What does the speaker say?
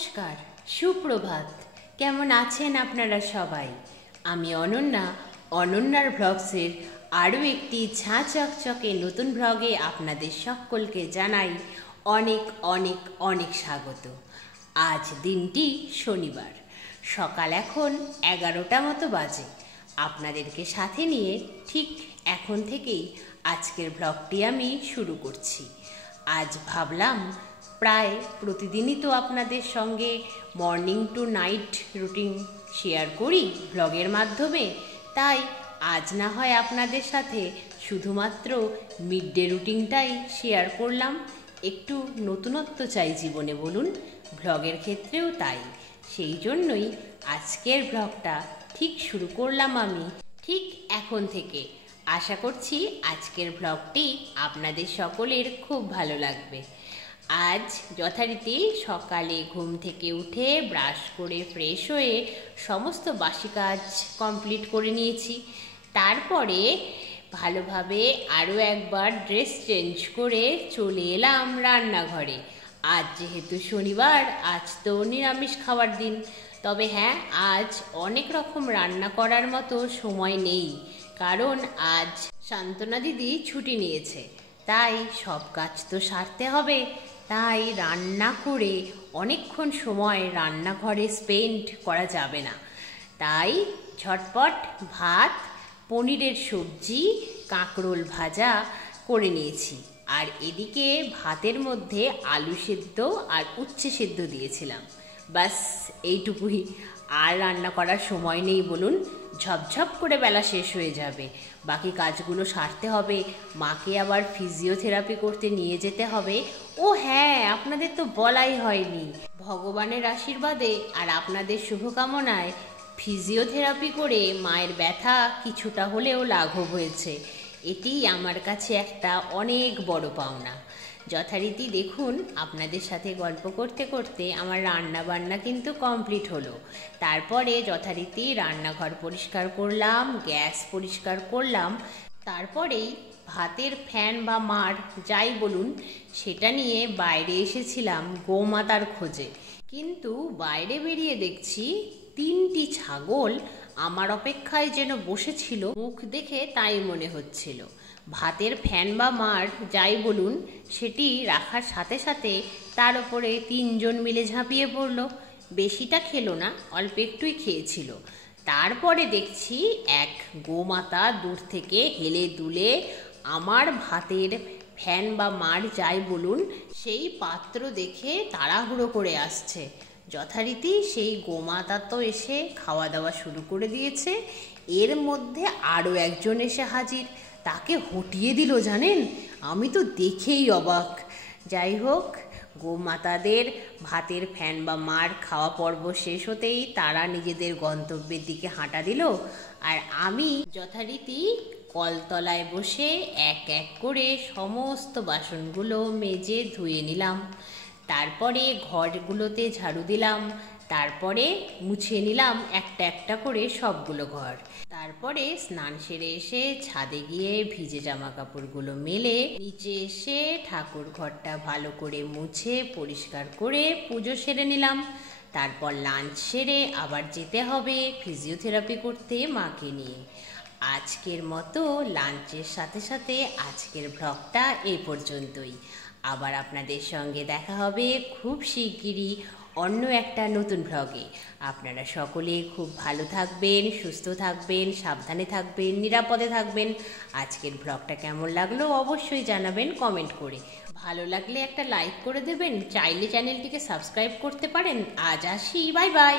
নমস্কার, সুপ্রভাত। কেমন আছেন আপনারা সবাই? আমি অনন্যার ভ্লগসের আরও একটি ঝাঁ চকচকে নতুন ভ্লগে আপনাদের সকলকে জানাই অনেক অনেক অনেক স্বাগত। আজ দিনটি শনিবার, সকাল এখন 11টা মতো বাজে। আপনাদেরকে সাথে নিয়ে ঠিক এখন থেকেই আজকের ভ্লগটি আমি শুরু করছি। আজ ভাবলাম প্রায় প্রতিদিনই তো আপনাদের সঙ্গে morning to night routine share করি ব্লগের মাধ্যমে, তাই আজ না হয় আপনাদের সাথে শুধুমাত্র মিড ডে রুটিনটাই শেয়ার করলাম। একটু নতুনত্ব চাই জীবনে, বলুন, ব্লগের ক্ষেত্রেও তাই। সেই জন্যই আজকের ব্লগটা ঠিক শুরু করলাম আমি ঠিক এখন থেকে। আশা করছি আজকের ব্লগটি আপনাদের সকলের খুব ভালো লাগবে। আজ যথারীতি সকালে ঘুম থেকে উঠে ব্রাশ করে ফ্রেশ হয়ে সমস্ত বাসি কাজ কমপ্লিট করে নিয়েছি। তারপরে ভালোভাবে আরও একবার ড্রেস চেঞ্জ করে চলে এলাম রান্নাঘরে। আজ যেহেতু শনিবার, আজ তো নিরামিষ খাওয়ার দিন। তবে হ্যাঁ, আজ অনেক রকম রান্না করার মতো সময় নেই, কারণ আজ শান্তনা দিদি ছুটি নিয়েছে, তাই সব কাজ তো সারতে হবে। তাই রান্না করে অনেকক্ষণ সময় রান্নাঘরে স্পেন্ড করা যাবে না, তাই ঝটপট ভাত, পনিরের সবজি, কাঁকরোল ভাজা করে নিয়েছি। আর এদিকে ভাতের মধ্যে আলু সেদ্ধ আর উচ্ছে সেদ্ধ দিয়েছিলাম। বাস এইটুকুই, আর রান্না করার সময় নেই বলুন। ঝপঝপ করে বেলা শেষ হয়ে যাবে, বাকি কাজগুলো সারতে হবে। মাকে আবার ফিজিওথেরাপি করতে নিয়ে যেতে হবে। ও হ্যাঁ, আপনাদের তো বলাই হয়নি, ভগবানের আশীর্বাদে আর আপনাদের শুভকামনায় ফিজিওথেরাপি করে মায়ের ব্যথা কিছুটা হলেও লাঘব হয়েছে। এটি আমার কাছে একটা অনেক বড় পাওনা। যথারীতি দেখুন, আপনাদের সাথে গল্প করতে করতে আমার রান্না বান্না কিন্তু কমপ্লিট হলো। তারপরে যথারীতি রান্নাঘর পরিষ্কার করলাম, গ্যাস পরিষ্কার করলাম। তারপরেই ভাতের ফ্যান বা মাড় যাই বলুন, সেটা নিয়ে বাইরে এসেছিলাম গোমাতার খোঁজে। কিন্তু বাইরে বেরিয়ে দেখছি 3টি ছাগল আমার অপেক্ষায় যেন বসেছিল। মুখ দেখে তাই মনে হচ্ছিল। ভাতের ফ্যান বা মাড় যাই বলুন, সেটি রাখার সাথে সাথে তার উপরে 3জন মিলে ঝাঁপিয়ে পড়লো। বেশিটা খেলো না, অল্প একটুই খেয়েছিল। তারপরে দেখছি এক গোমাতা দূর থেকে হেলে দুলে আমার ভাতের ফ্যান বা মাড় যাই বলুন, সেই পাত্র দেখে তাড়াহুড়ো করে আসছে। যথারীতি সেই গোমাতা তো এসে খাওয়া দাওয়া শুরু করে দিয়েছে। এর মধ্যে আরও একজন এসে হাজির, তাকে হটিয়ে দিল জানেন। আমি তো দেখেই অবাক। যাই হোক, গোমাতাদের ভাতের ফ্যান বা মাড় খাওয়া পর্ব শেষ হতেই তারা নিজেদের গন্তব্যের দিকে হাঁটা দিল, আর আমি যথারীতি কলতলায় বসে এক এক করে সমস্ত বাসনগুলো মেজে ধুয়ে নিলাম। তারপরে ঘরগুলোতে ঝাড়ু দিলাম। তারপরে মুছে নিলাম একটা একটা করে সবগুলো ঘর। তারপরে স্নান সেরে এসে ছাদে গিয়ে ভিজে জামা কাপড়গুলো মেলে নিচে এসে ঠাকুর ঘরটা ভালো করে মুছে পরিষ্কার করে পুজো সেরে নিলাম। তারপর লাঞ্চ সেরে আবার যেতে হবে ফিজিওথেরাপি করতে মাকে নিয়ে। আজকের মতো লাঞ্চের সাথে সাথে আজকের ব্লগটা এই পর্যন্তই। আবার আপনাদের সঙ্গে দেখা হবে খুব শিগগিরই অন্য একটা নতুন ভ্লগে। আপনারা সকলে খুব ভালো থাকবেন, সুস্থ থাকবেন, সাবধানে থাকবেন, নিরাপদে থাকবেন। আজকের ভ্লগটা কেমন লাগলো অবশ্যই জানাবেন কমেন্ট করে। ভালো লাগলে একটা লাইক করে দেবেন, চাইলে চ্যানেলটিকে সাবস্ক্রাইব করতে পারেন। আজ আসি, বাই বাই।